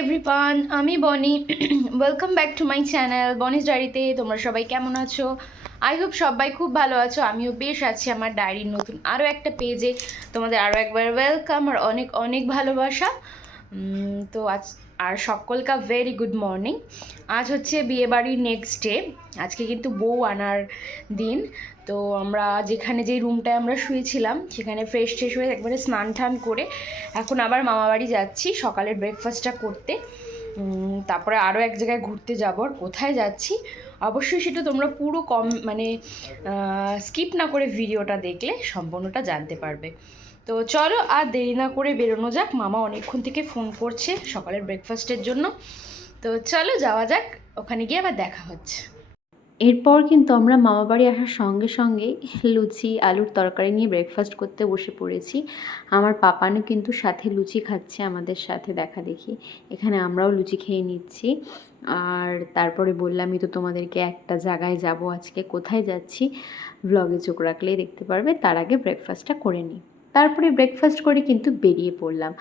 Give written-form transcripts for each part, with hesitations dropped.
Everyone, আমি Boni. Welcome back to my channel Boni's ডায়েরিতে। তোমরা সবাই কেমন আছো? আই হোপ সবাই খুব ভালো আছো। আমিও বেশ আছি। আমার ডায়েরির নতুন আরও একটা পেজে তোমাদের আরও একবার ওয়েলকাম আর অনেক অনেক ভালোবাসা। তো আজ আর সকলকা ভেরি গুড মর্নিং। আজ হচ্ছে বিয়েবাড়ির নেক্সট ডে। আজকে কিন্তু বউ আনার দিন। তো আমরা যেখানে যেই রুমটায় আমরা শুয়েছিলাম সেখানে ফ্রেশ ট্রেশ হয়ে একবারে স্নান টান করে এখন আবার মামাবাড়ি যাচ্ছি সকালের ব্রেকফাস্টটা করতে। তারপরে আরও এক জায়গায় ঘুরতে যাবো। আর কোথায় যাচ্ছি অবশ্যই সেটা তোমরা পুরো স্কিপ না করে ভিডিওটা দেখলে সম্পূর্ণটা জানতে পারবে। তো চলো আর দেরি না করে বেরোনো যাক। মামা অনেকক্ষণ থেকে ফোন করছে সকালের ব্রেকফাস্টের জন্য। তো চলো যাওয়া যাক, ওখানে গিয়ে আবার দেখা হচ্ছে। এরপর কিন্তু আমরা মামাবাড়ি আসার সঙ্গে সঙ্গেই লুচি আলুর তরকারি নিয়ে ব্রেকফাস্ট করতে বসে পড়েছি। আমার পাপানও কিন্তু সাথে লুচি খাচ্ছে আমাদের সাথে দেখা দেখি। এখানে আমরাও লুচি খেয়ে নিচ্ছি। আর তারপরে বললামই তো তোমাদেরকে একটা জায়গায় যাব আজকে, কোথায় যাচ্ছি ব্লগে চোখ রাখলেই দেখতে পারবে। তার আগে ব্রেকফাস্টটা করে নিই। তারপরে ব্রেকফাস্ট করে কিন্তু বেরিয়ে পড়লাম।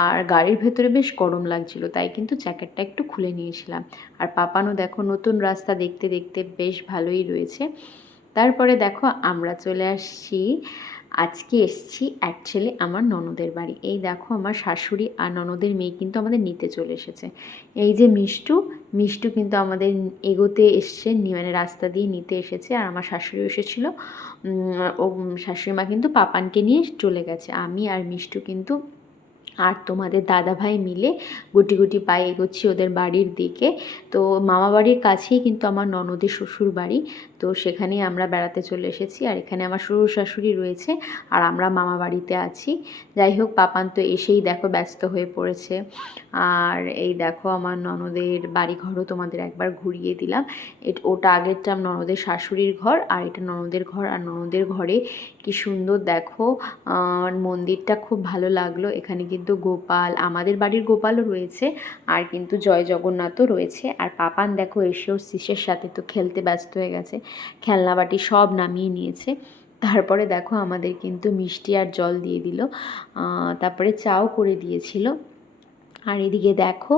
আর গাড়ির ভেতরে বেশ গরম লাগছিল, তাই কিন্তু জ্যাকেটটা একটু খুলে নিয়েছিলাম। আর পাপানও দেখো নতুন রাস্তা দেখতে দেখতে বেশ ভালোই রয়েছে। তারপরে দেখো আমরা চলে আসছি, আজকে এসছি অ্যাকচুয়ালি আমার ননদের বাড়ি। এই দেখো আমার শাশুড়ি আর ননদের মেয়ে কিন্তু আমাদের নিতে চলে এসেছে। এই যে মিষ্টু মিষ্টু কিন্তু আমাদের এগোতে এসছে, মানে রাস্তা দিয়ে নিতে এসেছে। আর আমার শাশুড়িও এসেছিলো। ও শাশুড়ি মা কিন্তু পাপানকে নিয়ে চলে গেছে। আমি আর মিষ্টু কিন্তু আর তোমাদের দাদাভাই মিলে গুটি গুটি পায়ে এগোচ্ছি ওদের বাড়ির দিকে। তো মামা বাড়ির কাছেই কিন্তু আমার ননদের শ্বশুর বাড়ি। তো সেখানেই আমরা বেড়াতে চলে এসেছি। আর এখানে আমার শ্বশুর শাশুড়ি রয়েছে আর আমরা মামা বাড়িতে আছি। যাই হোক, পাপান তো এসেই দেখো ব্যস্ত হয়ে পড়েছে। আর এই দেখো আমার ননদের বাড়িঘরও তোমাদের একবার ঘুরিয়ে দিলাম। ওটা আগেরটা ননদের শাশুড়ির ঘর, আর এটা ননদের ঘর। আর ননদের ঘরে কি সুন্দর দেখো, মন্দিরটা খুব ভালো লাগলো। এখানে কিন্তু গোপাল, আমাদের বাড়ির গোপালও রয়েছে, আর কিন্তু জয় জগন্নাথও রয়েছে। আর পাপান দেখো এসেও শিশের সাথে তো খেলতে ব্যস্ত হয়ে গেছে, খেলনাবাটি সব নামিয়ে নিয়েছে। তারপরে দেখো আমাদের কিন্তু মিষ্টি আর জল দিয়ে দিল, তারপরে চাও করে দিয়েছিল। আর এদিকে দেখো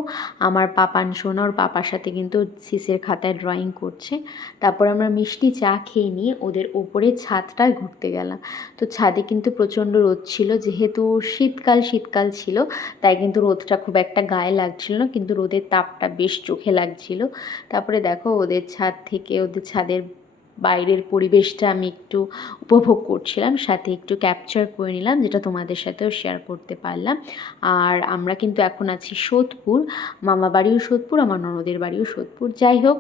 আমার পাপান সোনা ওর পাপার সাথে কিন্তু সিসের খাতায় ড্রয়িং করছে। তারপর আমরা মিষ্টি চা খেয়ে নিয়ে ওদের ওপরে ছাদটায় ঘুরতে গেলাম। তো ছাদে কিন্তু প্রচণ্ড রোদ ছিল, যেহেতু শীতকাল শীতকাল ছিল তাই কিন্তু রোদটা খুব একটা গায়ে লাগছিল না, কিন্তু রোদের তাপটা বেশ চোখে লাগছিল। তারপরে দেখো ওদের ছাদ থেকে ওদের ছাদের বাইরের পরিবেশটা আমি একটু উপভোগ করছিলাম, সাথে একটু ক্যাপচার করে নিলাম, যেটা তোমাদের সাথেও শেয়ার করতে পারলাম। আর আমরা কিন্তু এখন আছি সোদপুর, মামা বাড়িও সোদপুর, আমার ননদের বাড়িও সোদপুর। যাই হোক,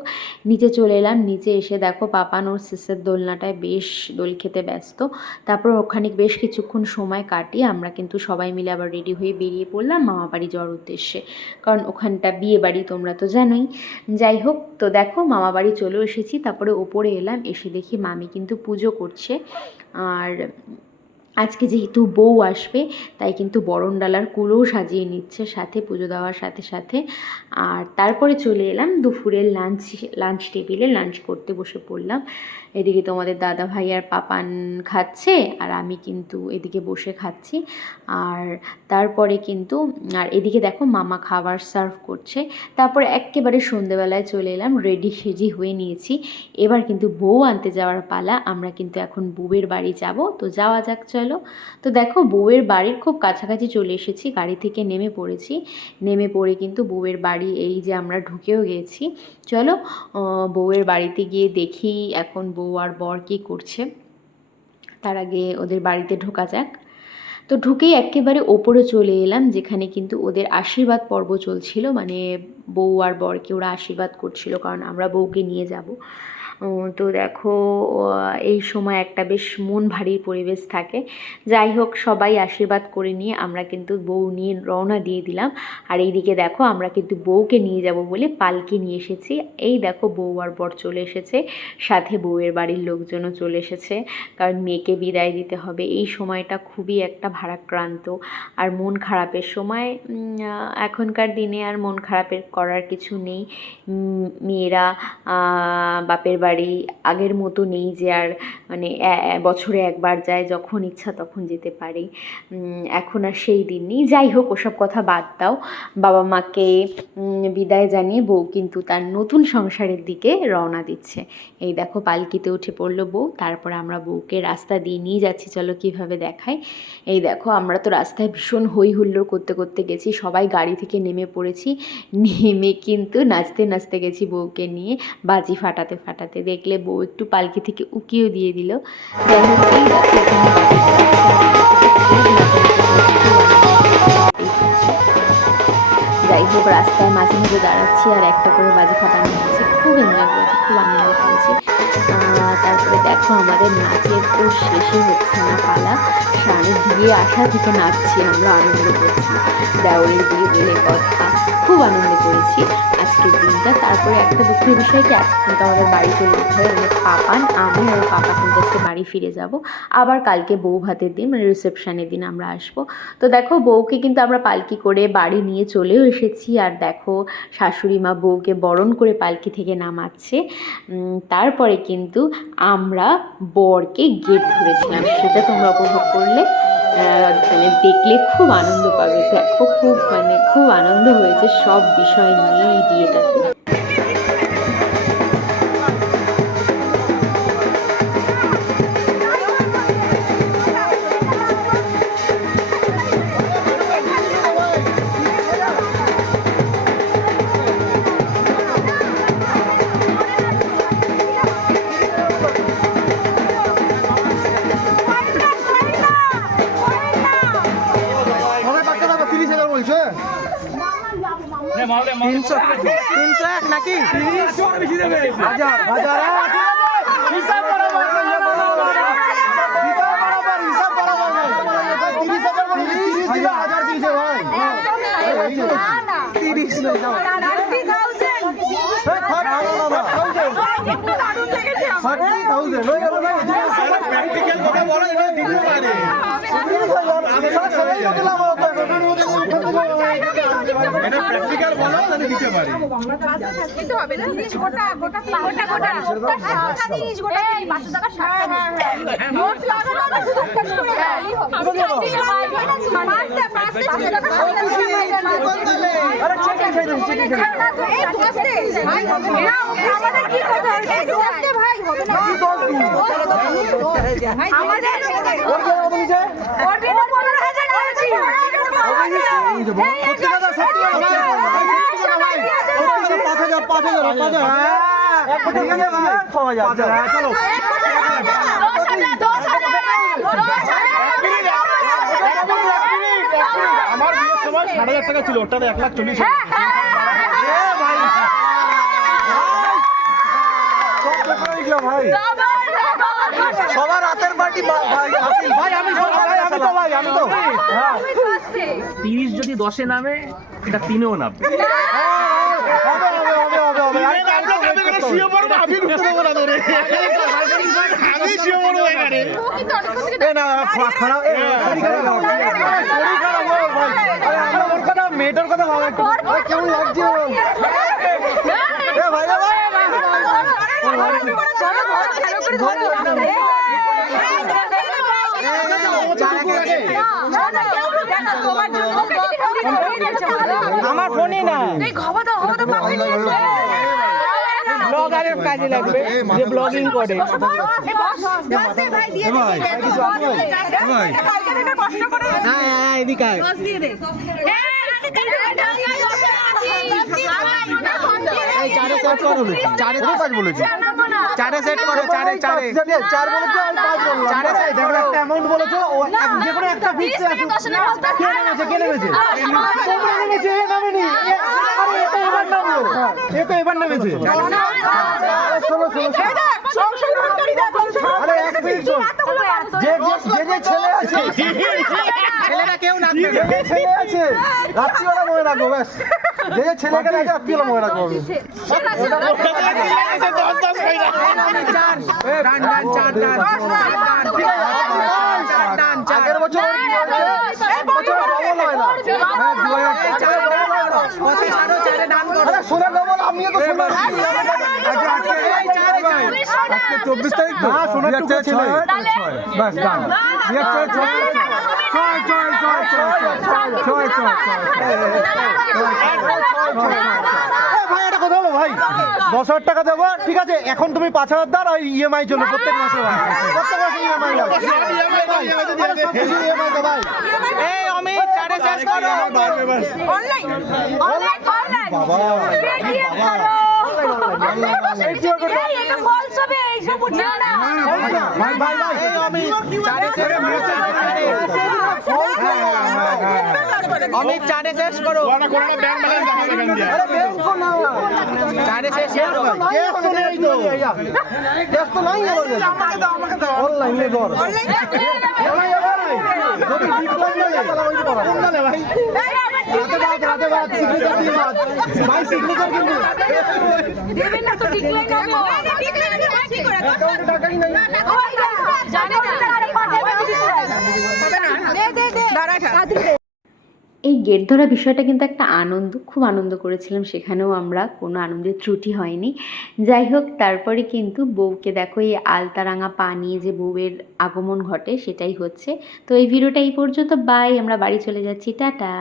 নিচে চলে এলাম। নিচে এসে দেখো পাপান ওর সিসের দোলনাটায় বেশ দোল খেতে ব্যস্ত। তারপর ওখানে বেশ কিছুক্ষণ সময় কাটিয়ে আমরা কিন্তু সবাই মিলে আবার রেডি হয়ে বেরিয়ে পড়লাম মামা বাড়ি যাওয়ার উদ্দেশ্যে, কারণ ওখানটা বিয়ে বাড়ি তোমরা তো জানোই। যাই হোক, তো দেখো মামা বাড়ি চলেও এসেছি। তারপরে ওপরে এলাম, এসে দেখি মামি কিন্তু পুজো করছে। আর আজকে যেহেতু বউ আসবে তাই কিন্তু বরণডালার কুলোও সাজিয়ে নিচ্ছে সাথে, পুজো দেওয়ার সাথে সাথে। আর তারপরে চলে এলাম দুপুরের লাঞ্চ টেবিলে, লাঞ্চ করতে বসে পড়লাম। এদিকে তোমাদের দাদা ভাই আর পাপান খাচ্ছে, আর আমি কিন্তু এদিকে বসে খাচ্ছি। আর তারপরে কিন্তু আর এদিকে দেখো মামা খাবার সার্ভ করছে। তারপরে একেবারে সন্ধেবেলায় চলে এলাম, রেডি সেজি হয়ে নিয়েছি। এবার কিন্তু বউ আনতে যাওয়ার পালা। আমরা কিন্তু এখন বউয়ের বাড়ি যাব, তো যাওয়া যাক চলো। তো দেখো বউয়ের বাড়ির খুব কাছাকাছি চলে এসেছি, গাড়ি থেকে নেমে পড়েছি। নেমে পড়ে কিন্তু বউয়ের বাড়ি এই যে আমরা ঢুকেও গেছি। চলো বউয়ের বাড়িতে গিয়ে দেখি এখন বউ আর বর কী করছে। তার আগে ওদের বাড়িতে ঢোকা যাক। তো ঢুকেই একেবারে ওপরে চলে এলাম, যেখানে কিন্তু ওদের আশীর্বাদ পর্ব চলছিল, মানে বউ আর বরকে ওরা আশীর্বাদ করছিল, কারণ আমরা বউকে নিয়ে যাব। তো দেখো এই সময় একটা বেশ মন ভারী পরিবেশ থাকে। যাই হোক, সবাই আশীর্বাদ করে নিয়ে আমরা কিন্তু বউ নিয়ে রওনা দিয়ে দিলাম। আর এইদিকে দেখো আমরা কিন্তু বউকে নিয়ে যাব বলে পালকি নিয়ে এসেছি। এই দেখো বউ আর বর চলে এসেছে, সাথে বউয়ের বাড়ির লোকজনও চলে এসেছে, কারণ মেয়েকে বিদায় দিতে হবে। এই সময়টা খুবই একটা ভারাক্রান্ত আর মন খারাপের সময়। এখনকার দিনে আর মন খারাপের করার কিছু নেই। মেয়েরা বাপের বাড়ি বাড়ি আগের মতো নেই যে আর মানে বছরে একবার যায়, যখন ইচ্ছা তখন যেতে পারি। এখন আর সেই দিন নেই। যাই হোক, ওসব কথা বাদ দাও। বাবা মাকে বিদায় জানিয়ে বউ কিন্তু তার নতুন সংসারের দিকে রওনা দিচ্ছে। এই দেখো পালকিতে উঠে পড়লো বউ, তারপরে আমরা বউকে রাস্তা দিয়ে নিয়ে যাচ্ছি। চলো কিভাবে দেখাই। এই দেখো আমরা তো রাস্তায় ভীষণ হই হুল্লোড় করতে করতে গেছি, সবাই গাড়ি থেকে নেমে পড়েছি, নেমে কিন্তু নাচতে নাচতে গেছি বউকে নিয়ে, বাজি ফাটাতে ফাটাতে। দেখলে বউ একটু পালকি থেকে উকিও দিয়ে দিল। যাই হোক, এই দেখো এখানে বাজি ফাটাচ্ছে। যাই হোক, রাস্তায় মাঝে মাঝে দাঁড়াচ্ছি আর একটা করে বাজি ফাটানো হচ্ছে, খুব এনজয় করেছি, খুব আনন্দ করেছি। তারপরে দেখো আমাদের নাচের তো শেষই হচ্ছে না পালা, স্বামী বিয়ে আসা থেকে নাচছি, আমরা আনন্দ করছি, দেওরের বিয়ে বলে কথা, খুব আনন্দ করেছি আজকের দিনটা। তারপরে একটা দুঃখের বিষয় কি, আজকে কিন্তু আমাদের বাড়ি চলে যেতে হয়, মানে পাপান, আমি আর পাপা কিন্তু আজকে বাড়ি ফিরে যাব, আবার কালকে বউ ভাতের দিন মানে রিসেপশনের দিন আমরা আসবো। তো দেখো বউকে কিন্তু আমরা পালকি করে বাড়ি নিয়ে চলেও এসেছি, আর দেখো শাশুড়ি মা বউকে বরণ করে পালকি থেকে নামাচ্ছে। তারপরে কিন্তু আমরা বরকে গেট ধরেছিলাম, সেটা তোমরা উপভোগ করলে মানে দেখলে খুব আনন্দ পাবে। দেখো খুব আনন্দ হয়েছে সব বিষয় নিয়ে এই বিয়েটাতে। নাকি প্র্যাকটিক্যাল বলো তাহলে দিতে পারি। দিতে হবে না গোটা গোটা গোটা গোটা গোটা জিনিস গোটা 500 টাকা 60 টাকা নোট লাগানো না শুধু একটা করে আরে চেক খাই দাও চেক খাই দাও এই দোস্তে ভাই হবে না আমাদের কি কথা এই দোস্তে ভাই হবে না কি দোস্ত আমাদের ওর কি হবে নিচে ওর কি 15000 টাকা ছিল সত্যি কথা সত্যি কথা ভাই চলো আমার বিয়ের সময় 7,500 টাকা ছিল, ওটা 1,40,000 ভাই। সবার রাতের পার্টি ভাই, আমি তো 30 যদি 10-এ নামে, এটা 3-এও নামবে। মেয়েটার কথা ভাবা কেমন লাগছে আমার ফোনই না ব্লগারের কাজে লাগবে, যে ব্লগিং করে। হ্যাঁ এদিকে চারে সেট করো, চারে তো কাজ বলেছি, চারে সেট করো, চারে চারে চার বলেছো আমি পাঁচ বললাম, চারে সেট দেখো একটা অ্যামাউন্ট বলেছো, যে কোনো একটা ফিক্স আছে। কে নেমেছে তোমরা নেমেছে, এ নামেনি। আরে এটা এবার নামলো, এ তো এবার নেমেছে। শোনো আরে এক মিনিট শোন, যে ছেলে আছে ছেলেরা কেউ না, যে ছেলে আছে রাত্রিবেলা মনে রাখবো, ব্যাস যে ছেলেকে রাখে রাত্রিবেলা মনে রাখবো। আগের বছর শোনা ডবল, আপনি তো শোনা আজকে 24 তারিখ তো না সোনার টুকরো ছেলে বাস ডান রিয়ার ছেলে ছয় ভাই এটা কথা হলো ভাই 10,000 টাকা দেবো ঠিক আছে এখন তুমি 5,000 দাও আর ইএমআই চলো প্রত্যেক মাসে ভাই প্রত্যেক মাসে ইএমআই ভাই এই অমিত চারে শেষ করো অনলাইন বাবা এটা ফলস হবে এইসব বুঝছো না ভাই ভাই ভাই এই অমিত চারে শেষ অমিত চারে শেষ করো কোনা ব্যাংক ব্যালেন্স দেখা দেখান দিয়া আরে ব্যাংক কো না চারে শেষ করো কেস তো নেই তো কেস তো নাই আমাকে দাও অনলাইনে ধর অনলাইন যদি ডিক্লাইন না যায় তাহলে ওই করো কোন না ভাই রাতে বাদ সিগনেচার দিয়ে বাদ ভাই সিগনেচার কিন্তু দেবেন না তো ডিক্লাইন হবে ডিক্লাইন হবে কি করে অ্যাকাউন্টে টাকাই নাই জানে না পাঠাবে ডিক্লাইন হবে না দে দাঁড়া এই গেট ধরা বিষয়টা কিন্তু একটা আনন্দ, খুব আনন্দ করেছিলাম সেখানেও আমরা, কোনো আনন্দের ত্রুটি হয়নি। যাই হোক তারপরে কিন্তু বউকে দেখো এই আলতারাঙা পা নিয়ে যে বউয়ের আগমন ঘটে সেটাই হচ্ছে। তো এই ভিডিওটা এই পর্যন্ত, বাই, আমরা বাড়ি চলে যাচ্ছি, টাটা।